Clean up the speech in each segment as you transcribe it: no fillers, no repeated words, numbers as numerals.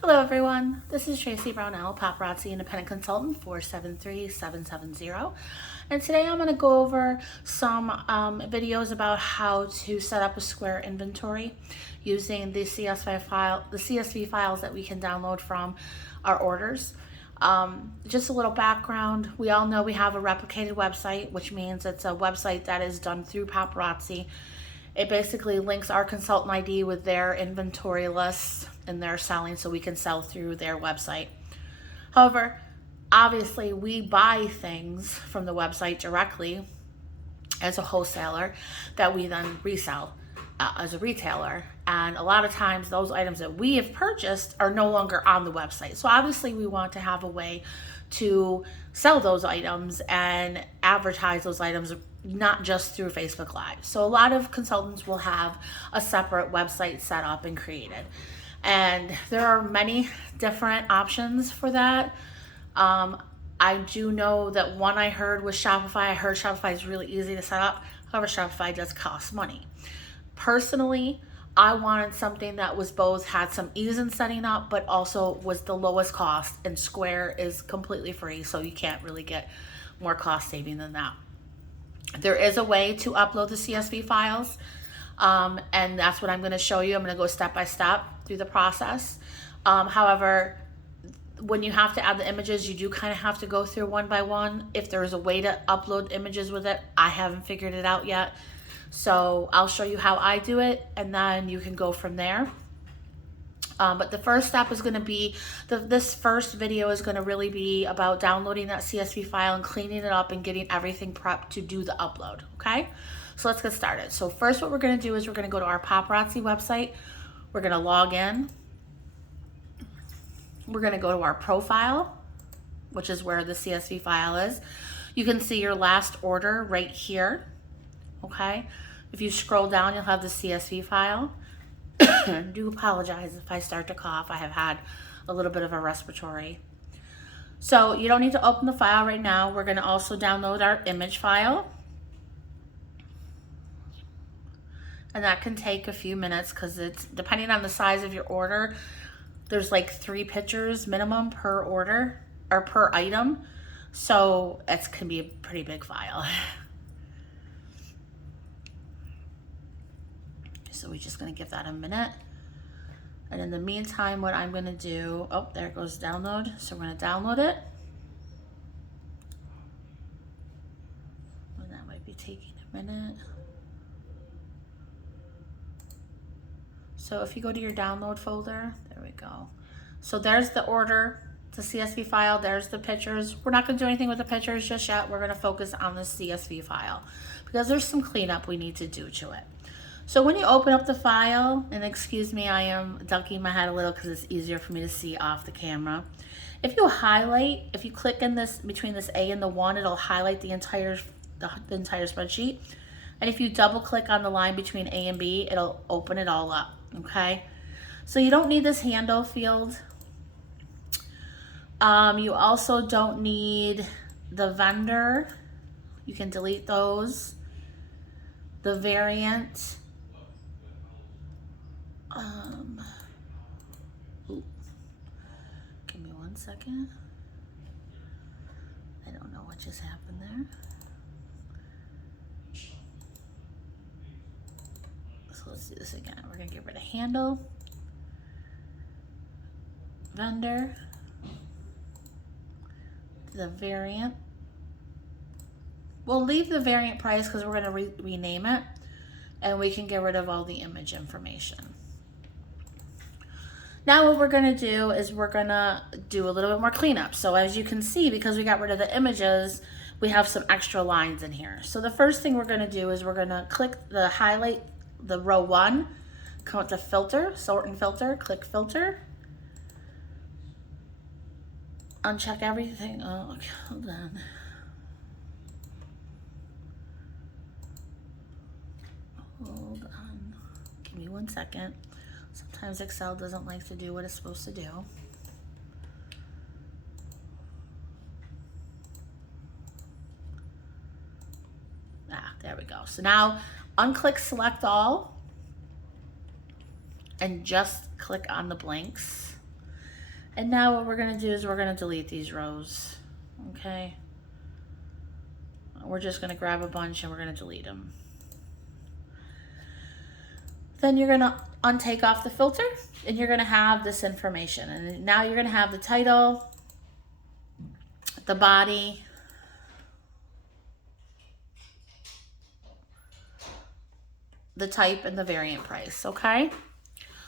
Hello everyone, this is Tracy Brownell, Paparazzi Independent Consultant 473770. And today I'm going to go over some videos about how to set up a Square inventory using the CSV files that we can download from our orders. Just a little background, we all know we have a replicated website, which means it's a website that is done through Paparazzi. It basically links our consultant ID with their inventory lists and their selling so we can sell through their website. However, obviously we buy things from the website directly as a wholesaler that we then resell as a retailer. And a lot of times those items that we have purchased are no longer on the website. So obviously we want to have a way to sell those items and advertise those items not just through Facebook Live. So a lot of consultants will have a separate website set up and created. And there are many different options for that. I do know that one I heard was Shopify. I heard Shopify is really easy to set up. However, Shopify does cost money. Personally, I wanted something that was both had some ease in setting up, but also was the lowest cost, and Square is completely free, so you can't really get more cost saving than that. There is a way to upload the CSV files, and that's what I'm going to show you. I'm going to go step by step through the process. However, when you have to add the images, you do kind of have to go through one by one. If there is a way to upload images with it, I haven't figured it out yet. So I'll show you how I do it, and then you can go from there. But the first step is going to be, this first video is going to really be about downloading that CSV file and cleaning it up and getting everything prepped to do the upload, okay? So let's get started. So first what we're going to do is we're going to go to our Paparazzi website. We're going to log in. We're going to go to our profile, which is where the CSV file is. You can see your last order right here. Okay, if you scroll down, you'll have the CSV file. I do apologize if I start to cough. I have had a little bit of a respiratory. So you don't need to open the file right now. We're going to also download our image file. And that can take a few minutes because it's depending on the size of your order. There's like 3 pictures minimum per order or per item. So it can be a pretty big file. So we're just going to give that a minute. And in the meantime, what I'm going to do, oh, there it goes download. So we're going to download it. And that might be taking a minute. So if you go to your download folder, there we go. So there's the order, the CSV file, there's the pictures. We're not going to do anything with the pictures just yet. We're going to focus on the CSV file because there's some cleanup we need to do to it. So when you open up the file, and excuse me, I am ducking my head a little because it's easier for me to see off the camera. If you highlight, if you click in this between this A and the 1, it'll highlight the entire spreadsheet. And if you double click on the line between A and B, it'll open it all up, okay? So you don't need this handle field. You also don't need the vendor. You can delete those. The variant. Give me 1 second. I don't know what just happened there. So let's do this again. We're gonna get rid of handle, vendor, the variant. We'll leave the variant price because we're gonna rename it, and we can get rid of all the image information. Now what we're gonna do is we're gonna do a little bit more cleanup. So as you can see, because we got rid of the images, we have some extra lines in here. So the first thing we're gonna do is we're gonna click the highlight, the row 1, come up to filter, sort and filter, click filter. Uncheck everything. Oh, okay, hold on. Hold on. Give me 1 second. Sometimes Excel doesn't like to do what it's supposed to do. There we go. So now unclick select all and just click on the blanks. And now what we're gonna do is we're gonna delete these rows, okay? We're just gonna grab a bunch and we're gonna delete them. Then you're gonna untake off the filter and you're gonna have this information. And now you're gonna have the title, the body, the type, and the variant price, okay?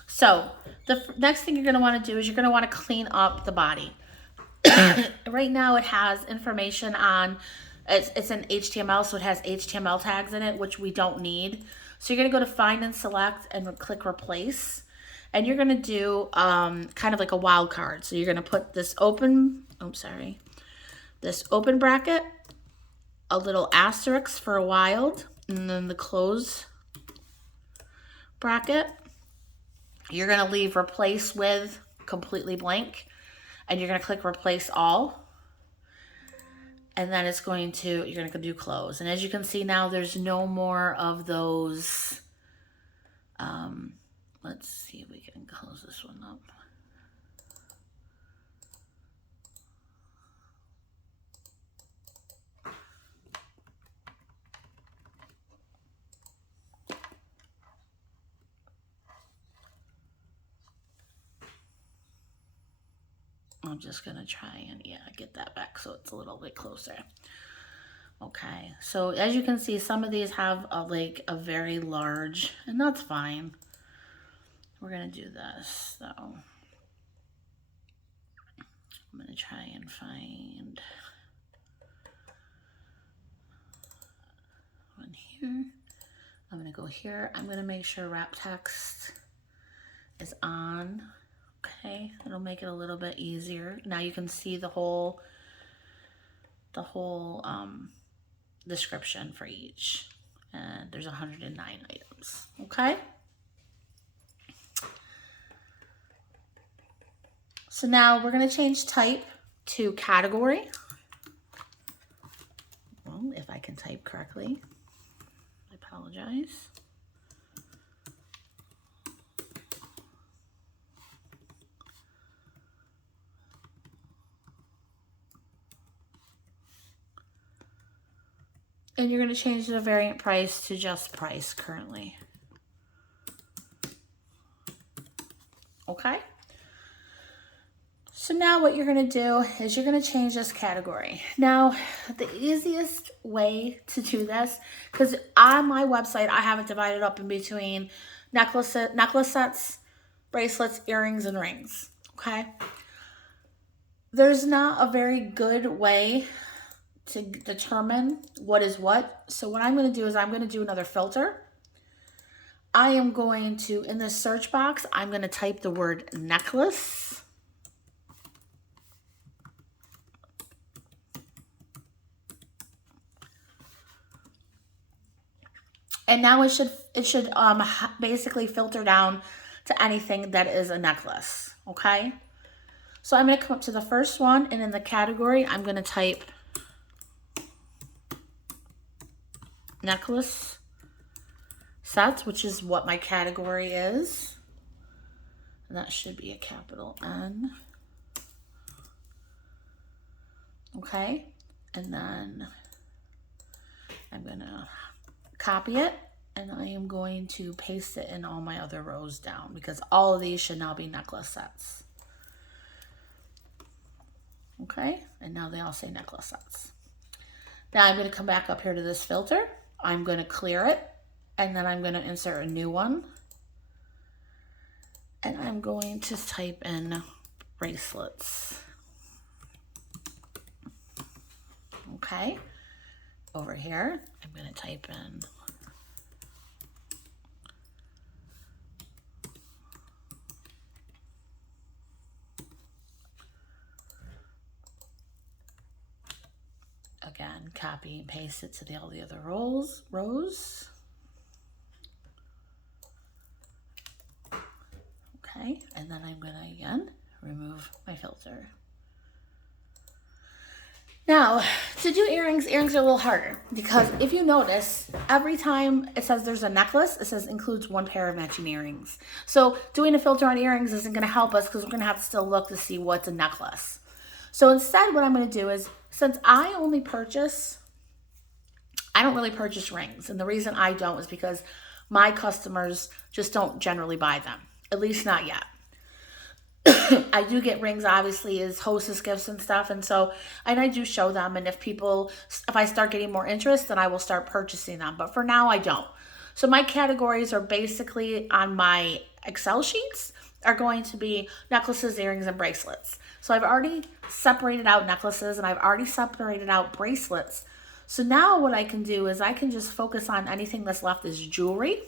So the next thing you're gonna wanna do is you're gonna wanna clean up the body. Right now it has information on, it's in HTML, so it has HTML tags in it, which we don't need. So you're gonna go to Find and Select and click Replace. And you're gonna do kind of like a wildcard. So you're gonna put this open, this open bracket, a little asterisk for a wild, and then the close bracket. You're gonna leave Replace With completely blank, and you're gonna click Replace All. And then it's going to, you're gonna do close. And as you can see now, there's no more of those, let's see if we can close this one up. I'm just gonna try and get that back so it's a little bit closer. Okay, so as you can see, some of these have a very large, and that's fine. We're gonna do this, so I'm gonna try and find one here. I'm gonna go here. I'm gonna make sure wrap text is on. Okay, it'll make it a little bit easier. Now you can see the whole description for each, and there's 109 items. Okay, so now we're going to change type to category. Well, if I can type correctly, I apologize. And you're going to change the variant price to just price currently. Okay. So now what you're going to do is you're going to change this category. Now, the easiest way to do this, because on my website, I have it divided up in between necklace sets, bracelets, earrings, and rings. Okay. There's not a very good way to determine what is what. So what I'm going to do is I'm going to do another filter. I am going to, in this search box, I'm going to type the word necklace. And now it should basically filter down to anything that is a necklace, okay? So I'm going to come up to the first one, and in the category, I'm going to type necklace sets, which is what my category is. And that should be a capital N. Okay, and then I'm gonna copy it, and I am going to paste it in all my other rows down, because all of these should now be necklace sets. Okay, and now they all say necklace sets. Now I'm going to come back up here to this filter. I'm going to clear it, and then I'm going to insert a new one. And I'm going to type in bracelets. Okay, over here, I'm going to type in again, copy and paste it to all the other rows. Okay, and then I'm going to again remove my filter. Now, to do earrings are a little harder because if you notice, every time it says there's a necklace, it says includes one pair of matching earrings. So doing a filter on earrings isn't going to help us because we're going to have to still look to see what's a necklace. So instead, what I'm going to do is, since I don't really purchase rings. And the reason I don't is because my customers just don't generally buy them, at least not yet. I do get rings, obviously, as hostess gifts and stuff. And I do show them. And if I start getting more interest, then I will start purchasing them. But for now, I don't. So my categories are basically on my Excel sheets are going to be necklaces, earrings, and bracelets. So I've already separated out necklaces and I've already separated out bracelets. So now what I can do is I can just focus on anything that's left as jewelry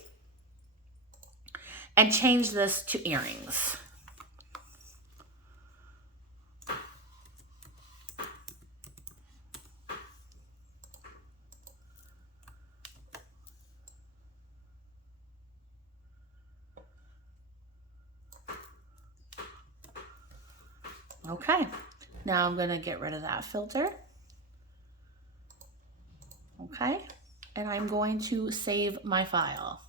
and change this to earrings. Okay, now I'm gonna get rid of that filter. Okay, and I'm going to save my file.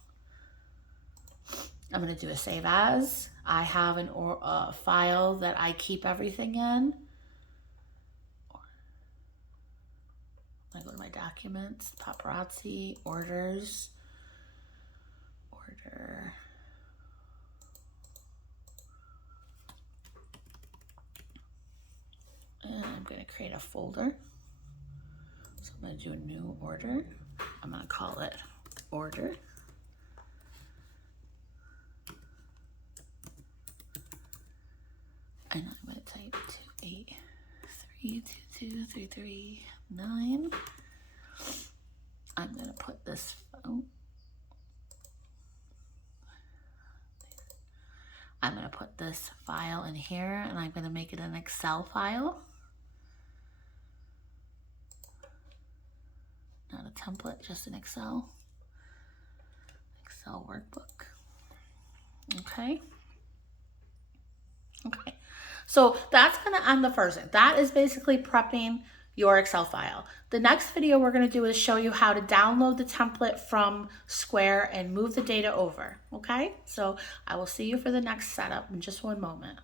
I'm gonna do a save as. I have a file that I keep everything in. I go to my documents, paparazzi, orders, order. And I'm going to create a folder. So I'm going to do a new order. I'm going to call it order. And I'm going to type 283222339. I'm going to put this, I'm going to put this file in here and I'm going to make it an Excel file. Not a template, just an Excel workbook. Okay. Okay. So that's going to end the first thing. That is basically prepping your Excel file. The next video we're going to do is show you how to download the template from Square and move the data over. Okay. So I will see you for the next setup in just one moment.